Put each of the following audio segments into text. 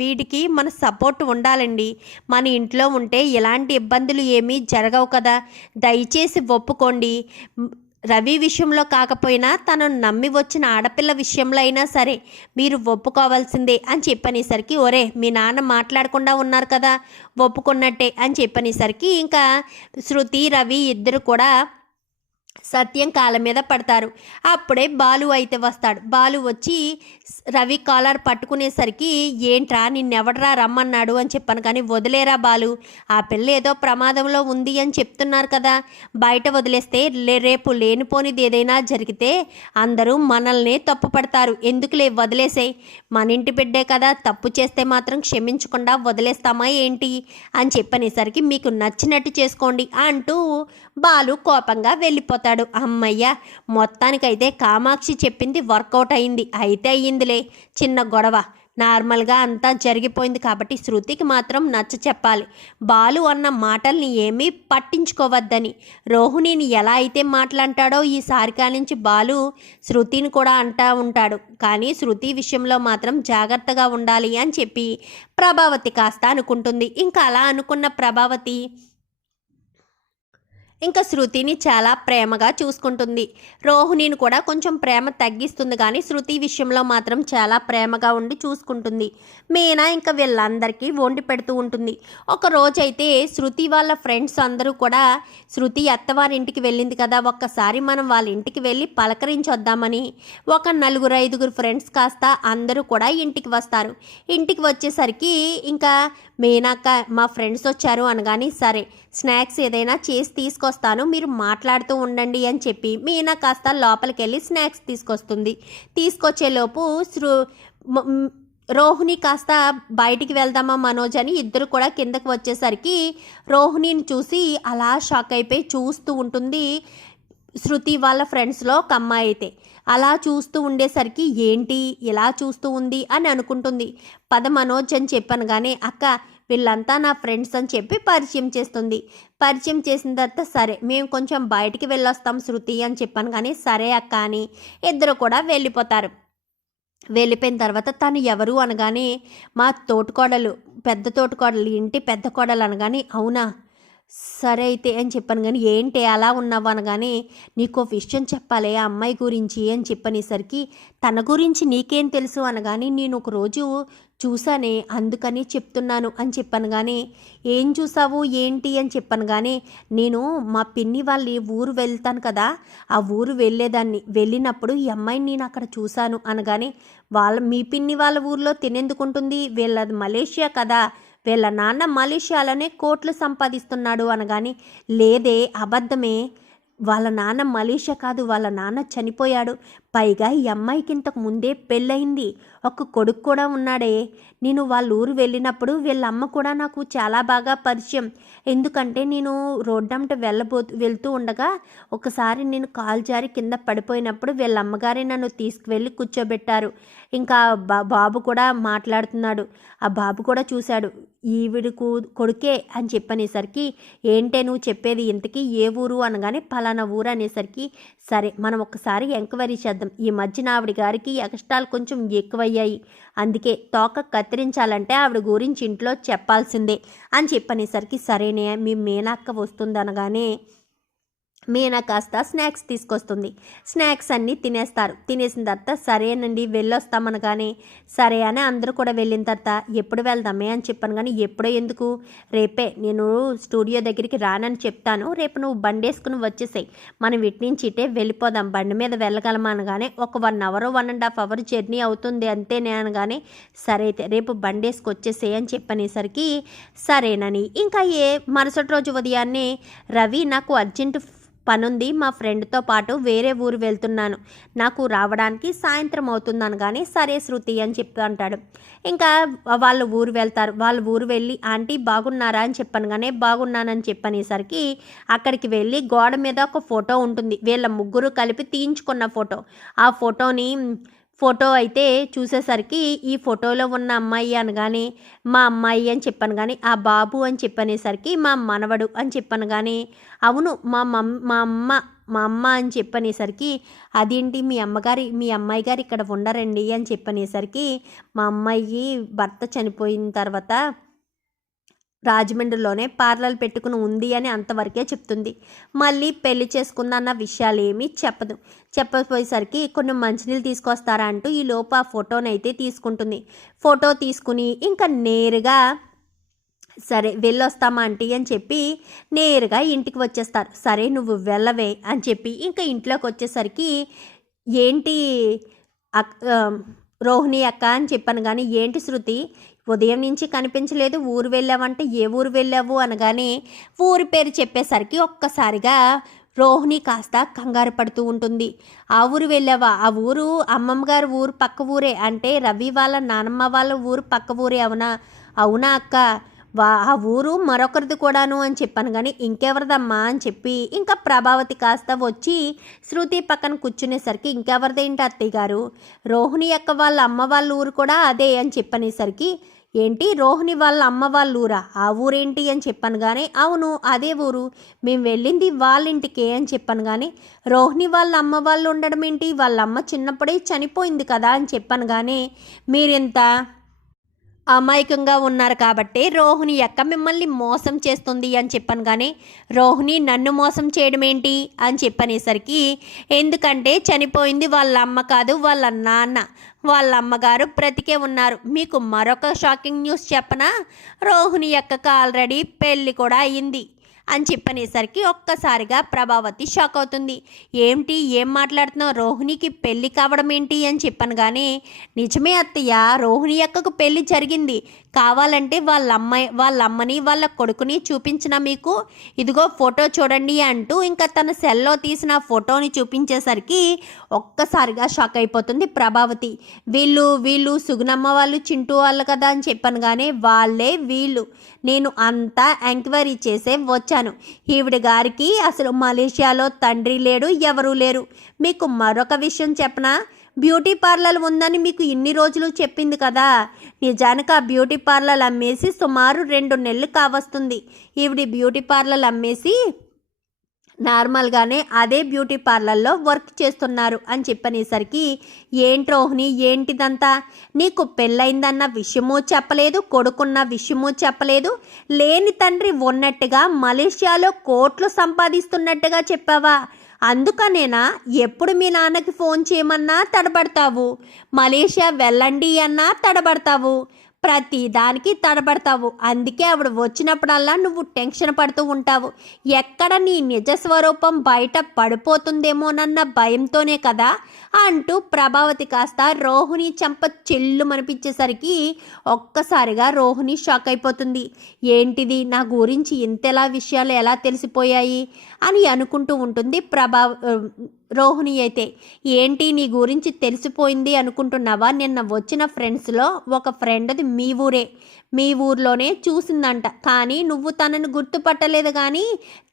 వీడికి మన సపోర్ట్ ఉండాలండి. మన ఇంట్లో ఉంటే ఎలాంటి ఇబ్బందులు ఏమీ జరగవు కదా. దయచేసి ఒప్పుకోండి. రవి విషయంలో కాకపోయినా తనను నమ్మి వచ్చిన ఆడపిల్ల విషయంలో అయినా సరే మీరు ఒప్పుకోవాల్సిందే అని చెప్పనేసరికి, ఒరే మీ నాన్న మాట్లాడకుండా ఉన్నారు కదా, ఒప్పుకున్నట్టే అని చెప్పనేసరికి ఇంకా శృతి రవి ఇద్దరు కూడా సత్యం కాళ్ళ మీద పడతారు. అప్పుడే బాలు అయితే వస్తాడు. బాలు వచ్చి రవి కాలర్ పట్టుకునేసరికి, ఏంట్రా నిన్నెవడరా రమ్మన్నాడు అని చెప్పాను కానీ వదిలేరా బాలు, ఆ పిల్ల ఏదో ప్రమాదంలో ఉంది అని చెప్తున్నారు కదా, బయట వదిలేస్తే రేపు లేనిపోనిది ఏదైనా జరిగితే అందరూ మనల్ని తప్పు పడతారు, ఎందుకులే వదిలేసే, మన ఇంటి బిడ్డే కదా, తప్పు చేస్తే మాత్రం క్షమించకుండా వదిలేస్తామా ఏంటి అని చెప్పనేసరికి, మీకు నచ్చినట్టు చేసుకోండి అంటూ బాలు కోపంగా వెళ్ళిపోతాడు. అమ్మయ్య, మొత్తానికైతే కామాక్షి చెప్పింది వర్కౌట్ అయింది. అయితే అయ్యిందిలే, చిన్న గొడవ నార్మల్గా అంతా జరిగిపోయింది కాబట్టి శృతికి మాత్రం నచ్చ చెప్పాలి. బాలు అన్న మాటల్ని ఏమీ పట్టించుకోవద్దని. రోహిణిని ఎలా అయితే మాట్లాంటాడో ఈసారి నుంచి బాలు శృతిని కూడా అంటూ ఉంటాడు. కానీ శృతి విషయంలో మాత్రం జాగ్రత్తగా ఉండాలి అని చెప్పి ప్రభావతి కాస్త అనుకుంటుంది. ఇంకా అలా అనుకున్న ప్రభావతి ఇంకా శృతిని చాలా ప్రేమగా చూసుకుంటుంది. రోహిణిని కూడా కొంచెం ప్రేమ తగ్గిస్తుంది కానీ శృతి విషయంలో మాత్రం చాలా ప్రేమగా ఉండి చూసుకుంటుంది. మీనా ఇంకా వీళ్ళందరికీ వండి పెడుతూ ఉంటుంది. ఒక రోజైతే శృతి వాళ్ళ ఫ్రెండ్స్ అందరూ కూడా, శృతి అత్తవారింటికి వెళ్ళింది కదా, ఒక్కసారి మనం వాళ్ళ ఇంటికి వెళ్ళి పలకరించొద్దామని ఒక 4-5 ఫ్రెండ్స్ కాస్త అందరూ కూడా ఇంటికి వస్తారు. ఇంటికి వచ్చేసరికి ఇంకా మీనాక్క మా ఫ్రెండ్స్ వచ్చారు అనగాని, సరే స్నాక్స్ ఏదైనా చేసి తీసుకొస్తాను, మీరు మాట్లాడుతూ ఉండండి అని చెప్పి మీనా కాస్త లోపలికి వెళ్ళి స్నాక్స్ తీసుకొస్తుంది. తీసుకొచ్చేలోపు రోహిణి కాస్త బయటికి వెళ్దామా మనోజ్ అని ఇద్దరు కూడా కిందకి వచ్చేసరికి రోహిణిని చూసి అలా షాక్ అయిపోయి చూస్తూ ఉంటుంది శృతి వాళ్ళ ఫ్రెండ్స్లో ఒక అమ్మాయి అయితే. అలా చూస్తూ ఉండేసరికి ఏంటి ఇలా చూస్తూ ఉంది అని అనుకుంటుంది. పద మనోజ్ అని చెప్పాను కానీ, అక్క వీళ్ళంతా నా ఫ్రెండ్స్ అని చెప్పి పరిచయం చేస్తుంది. పరిచయం చేసిన తర్వాత సరే మేము కొంచెం బయటికి వెళ్ళొస్తాం శృతి అని చెప్పాను కానీ, సరే అక్క అని ఇద్దరు కూడా వెళ్ళిపోతారు. వెళ్ళిపోయిన తర్వాత తను ఎవరు అనగానే, మా తోటికోడలు, పెద్ద తోటికోడలు, ఇంటి పెద్ద కోడలు అనగానే, అవునా సరే అయితే అని చెప్పాను కానీ, ఏంటి అలా ఉన్నావు అనగానే, నీకు విషయం చెప్పాలి ఆ అమ్మాయి గురించి అని చెప్పనేసరికి, తన గురించి నీకేం తెలుసు అనగానే, నేను ఒకరోజు చూసానే అందుకని చెప్తున్నాను అని చెప్పాను కానీ, ఏం చూసావు ఏంటి అని చెప్పాను కానీ, నేను మా పిన్ని వాళ్ళ ఊరు వెళ్తాను కదా, ఆ ఊరు వెళ్ళేదాన్ని, వెళ్ళినప్పుడు ఈ అమ్మాయిని నేను అక్కడ చూశాను అనగానే, మీ పిన్ని వాళ్ళ ఊరిలో తినేందుకుంటుంది, వీళ్ళది మలేషియా కదా, వీళ్ళ నాన్న మలేషియాలోనే కోట్లు సంపాదిస్తున్నాడు అనగాని, లేదే అబద్ధమే, వాళ్ళ నాన్న మలేషియా కాదు, వాళ్ళ నాన్న చనిపోయాడు, పైగా ఈ అమ్మాయికి ఇంతకు ముందే పెళ్ళయింది, ఒక కొడుకు కూడా ఉన్నాడే, నేను వాళ్ళ ఊరు వెళ్ళినప్పుడు వీళ్ళ అమ్మ కూడా నాకు చాలా బాగా పరిచయం, ఎందుకంటే నేను రోడ్డంట వెళ్తూ ఉండగా ఒకసారి నేను కాలు జారి కింద పడిపోయినప్పుడు వీళ్ళ అమ్మగారే నన్ను తీసుకువెళ్ళి కూర్చోబెట్టారు, ఇంకా బాబు కూడా మాట్లాడుతున్నాడు, ఆ బాబు కూడా చూశాడు, ఈవిడి కొడుకే అని చెప్పనేసరికి, ఏంటే నువ్వు చెప్పేది, ఇంతకీ ఏ ఊరు అనగానే, పలానా ఊరు అనేసరికి, సరే మనం ఒకసారి ఎంక్వైరీ చేద్దాం, ఈ మధ్యన ఆవిడ గారికి ఎక్స్ట్రాలు కొంచెం ఎక్కువయ్యాయి, అందుకే తోక కత్తిరించాలంటే ఆవిడ గురించి ఇంట్లో చెప్పాల్సిందే అని చెప్పనేసరికి, సరేనే మీ మేనక్క వస్తుంది అనగానే మీనా కాస్త స్నాక్స్ తీసుకొస్తుంది. స్నాక్స్ అన్నీ తినేస్తారు. తినేసిన తర్వాత సరేనండి వెళ్ళొస్తామనగానే, సరే అని అందరూ కూడా వెళ్ళిన తర్వాత, ఎప్పుడు వెళ్దామే అని చెప్పాను కానీ, ఎప్పుడో ఎందుకు, రేపే నేను స్టూడియో దగ్గరికి రానని చెప్తాను, రేపు నువ్వు బండి వేసుకుని వచ్చేసాయి, మనం ఇటు నుంచి ఇటే వెళ్ళిపోదాం, బండి మీద వెళ్ళగలమా అనగానే, ఒక 1 అవర్ 1.5 అవర్ జర్నీ అవుతుంది అంతేనే అనగానే, సరే అయితే రేపు బండి వేసుకు వచ్చేసేయి అని చెప్పనేసరికి సరేనని ఇంకా మరుసటి రోజు ఉదయాన్నే, రవి నాకు అర్జెంటు పనుంది, మా ఫ్రెండ్తో పాటు వేరే ఊరు వెళ్తున్నాను, నాకు రావడానికి సాయంత్రం అవుతుందని కానీ, సరే శృతి అని చెప్పి అంటాడు. ఇంకా వాళ్ళ ఊరు వెళ్తారు. వాళ్ళ ఊరు వెళ్ళి, ఆంటీ బాగున్నారా అని చెప్పాను కానీ, బాగున్నానని చెప్పనేసరికి అక్కడికి వెళ్ళి గోడ మీద ఒక ఫోటో ఉంటుంది, వీళ్ళ ముగ్గురు కలిపి తీయించుకున్న ఫోటో, ఆ ఫోటోని ఫోటో అయితే చూసేసరికి ఈ ఫోటోలో ఉన్న అమ్మాయి అనగానే మా అమ్మాయి అని చెప్పాను కానీ ఆ బాబు అని చెప్పనేసరికి మా మనవడు అని చెప్పాను కానీ అవును మా అమ్మ అని చెప్పనేసరికి అదేంటి మీ అమ్మాయి గారు ఇక్కడ ఉండరండి అని చెప్పనేసరికి మా అమ్మాయి భర్త చనిపోయిన తర్వాత రాజమండ్రిలోనే పార్లర్ పెట్టుకుని ఉంది అని అంతవరకే చెప్తుంది. మళ్ళీ పెళ్లి చేసుకుందన్న విషయాలు ఏమీ చెప్పపోయేసరికి కొన్ని మంచినీళ్ళు తీసుకొస్తారా అంటూ ఈ లోపు ఆ ఫోటోనైతే తీసుకుంటుంది. ఫోటో తీసుకుని ఇంకా నేరుగా సరే వెళ్ళొస్తామా ఆంటీ అని చెప్పి నేరుగా ఇంటికి వచ్చేస్తారు. సరే నువ్వు వెళ్ళవే అని చెప్పి ఇంకా ఇంట్లోకి వచ్చేసరికి ఏంటి రోహిణి అక్క అని చెప్పాను కానీ ఏంటి శృతి ఉదయం నుంచి కనిపించలేదు, ఊరు వెళ్ళావంటే ఏ ఊరు వెళ్ళావు అనగానే ఊరి పేరు చెప్పేసరికి ఒక్కసారిగా రోహిణి కాస్త కంగారు పడుతూ ఉంటుంది. ఆ ఊరు వెళ్ళావా? ఆ ఊరు అమ్మమ్మ గారు ఊరు పక్క ఊరే, అంటే రవి వాళ్ళ నానమ్మ వాళ్ళ ఊరు పక్క ఊరే. అవునా అక్క, ఆ ఊరు మరొకరిది కూడాను అని చెప్పాను కానీ ఇంకెవరిదమ్మా అని చెప్పి ఇంకా ప్రభావతి కాస్త వచ్చి శృతి పక్కన కూర్చునేసరికి ఇంకెవరిదేంటి అత్తయ్య గారు, రోహిణి అక్క వాళ్ళ అమ్మ వాళ్ళ ఊరు కూడా అదే అని చెప్పనేసరికి ఏంటి రోహిణి వాళ్ళ అమ్మ వాళ్ళ ఊరా? ఆ ఊరేంటి అని చెప్పాను కానీ అవును అదే ఊరు, మేము వెళ్ళింది వాళ్ళ ఇంటికే అని చెప్పాను కానీ రోహిణి వాళ్ళ అమ్మ వాళ్ళు ఉండడం ఏంటి, వాళ్ళ అమ్మ చిన్నప్పుడే చనిపోయింది కదా అని చెప్పాను కానీ మీరెంత అమాయకంగా ఉన్నారు కాబట్టి రోహిణి అక్క మిమ్మల్ని మోసం చేస్తుంది అని చెప్పాను కానీ రోహిణి నన్ను మోసం చేయడం ఏంటి అని చెప్పనేసరికి ఎందుకంటే చనిపోయింది వాళ్ళ అమ్మ కాదు వాళ్ళ నాన్న, వాళ్ళ అమ్మగారు బ్రతికే ఉన్నారు. మీకు మరొక షాకింగ్ న్యూస్ చెప్పనా, రోహిణి అక్కకు ఆల్రెడీ పెళ్ళి కూడా అయ్యింది అని చెప్పనేసరికి ఒక్కసారిగా ప్రభావతి షాక్ అవుతుంది. ఏం మాట్లాడుతున్నావు, రోహిణికి పెళ్ళి కావడం ఏంటి అని చెప్పాను కానీ నిజమే అత్తయ్య, రోహిణి అక్కకు పెళ్ళి జరిగింది. కావాలంటే వాళ్ళ అమ్మని వాళ్ళ కొడుకుని చూపించిన మీకు, ఇదిగో ఫోటో చూడండి అంటూ ఇంకా తన సెల్లో తీసిన ఫోటోని చూపించేసరికి ఒక్కసారిగా షాక్ అయిపోతుంది ప్రభావతి. వీళ్ళు సుగుణమ్మ వాళ్ళు చింటూ వాళ్ళు కదా అని చెప్పాను కానీ వాళ్ళే వీళ్ళు. నేను అంతా ఎంక్వైరీ చేసే వచ్చాను. ఈవిడ గారికి అసలు మలేషియాలో తండ్రి లేడు, ఎవరూ లేరు. మీకు మరొక విషయం చెప్పనా, బ్యూటీ పార్లర్ ఉందని మీకు ఇన్ని రోజులు చెప్పింది కదా, నిజానికి ఆ బ్యూటీ పార్లర్ అమ్మేసి సుమారు 2 నెలలు కావస్తుంది. ఈవిడ బ్యూటీ పార్లర్ అమ్మేసి నార్మల్గానే అదే బ్యూటీ పార్లర్లో వర్క్ చేస్తున్నారు అని చెప్పనేసరికి ఏంటి రోహిణి ఏంటిదంతా, నీకు పెళ్ళయిందన్న విషయమూ చెప్పలేదు, కొడుకున్న విషయమూ చెప్పలేదు, లేని తండ్రి ఉన్నట్టుగా మలేషియాలో కోట్లు సంపాదిస్తున్నట్టుగా చెప్పావా? అందుకనేనా ఎప్పుడు మీ నాన్నకి ఫోన్ చేయమన్నా తడబడతావు, మలేషియా వెళ్ళండి అన్నా తడబడతావు, ప్రతి దానికి తడబడతావు. అందుకే ఆవిడ వచ్చినప్పుడల్లా నువ్వు టెన్షన్ పడుతూ ఉంటావు. ఎక్కడ నీ నిజ స్వరూపం బయట పడిపోతుందేమోనన్న భయంతోనే కదా అంటూ ప్రభావతి కాస్త రోహిణి చెంప చెల్లుమనిపించేసరికి ఒక్కసారిగా రోహిణి షాక్ అయిపోతుంది. ఏంటిది, నా గురించి ఇంతలా విషయాలు ఎలా తెలిసిపోయాయి అని అనుకుంటూ ఉంటుంది రోహిణి అయితే. ఏంటి నీ గురించి తెలిసిపోయింది అనుకుంటున్నావా, నిన్న వచ్చిన ఫ్రెండ్స్లో ఒక ఫ్రెండ్ది మీ ఊర్లోనే చూసిందంట, కానీ నువ్వు తనను గుర్తుపట్టలేదు కానీ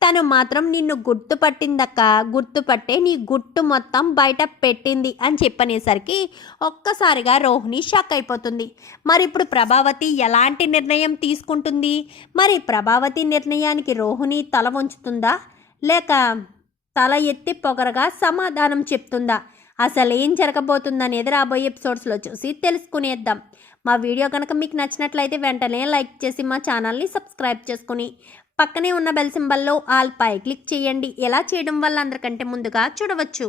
తను మాత్రం నిన్ను గుర్తుపట్టిందక్క, గుర్తుపట్టే నీ గుట్టు మొత్తం బయట పెట్టింది అని చెప్పనేసరికి ఒక్కసారిగా రోహిణి షాక్ అయిపోతుంది. మరి ఇప్పుడు ప్రభావతి ఎలాంటి నిర్ణయం తీసుకుంటుంది, మరి ప్రభావతి నిర్ణయానికి రోహిణి తల వంచుతుందా లేక తల ఎత్తి పొగరగా సమాధానం చెప్తుందా, అసలు ఏం జరగబోతుందనేది రాబోయే ఎపిసోడ్స్లో చూసి తెలుసుకునేద్దాం. మా వీడియో కనుక మీకు నచ్చినట్లయితే వెంటనే లైక్ చేసి మా ఛానల్ని సబ్స్క్రైబ్ చేసుకుని పక్కనే ఉన్న బెల్ సింబల్లో ఆల్ పై క్లిక్ చేయండి. ఎలా చేయడం వల్ల అందరికంటే ముందుగా చూడవచ్చు.